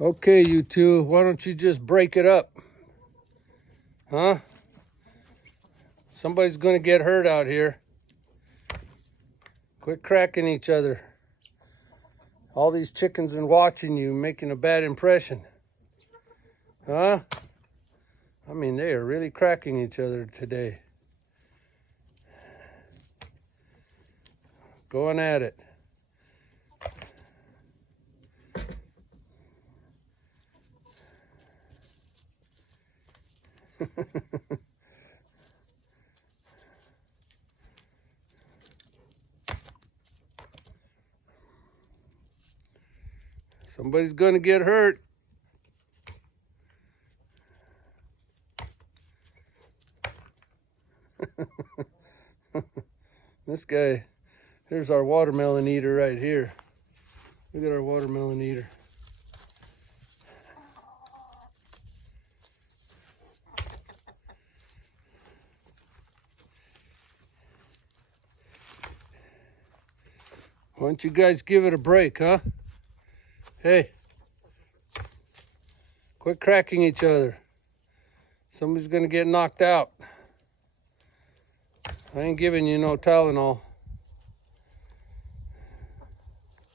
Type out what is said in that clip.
Okay, you two, why don't you just break it up? Huh? Somebody's gonna get hurt out here. Quit cracking each other. All these chickens are watching you, making a bad impression. Huh? I mean, they are really cracking each other today. Going at it. Somebody's gonna get hurt. This guy, here's our watermelon eater right here. Look at our watermelon eater. Why don't you guys give it a break, huh? Hey, quit cracking each other. Somebody's gonna get knocked out. I ain't giving you no Tylenol.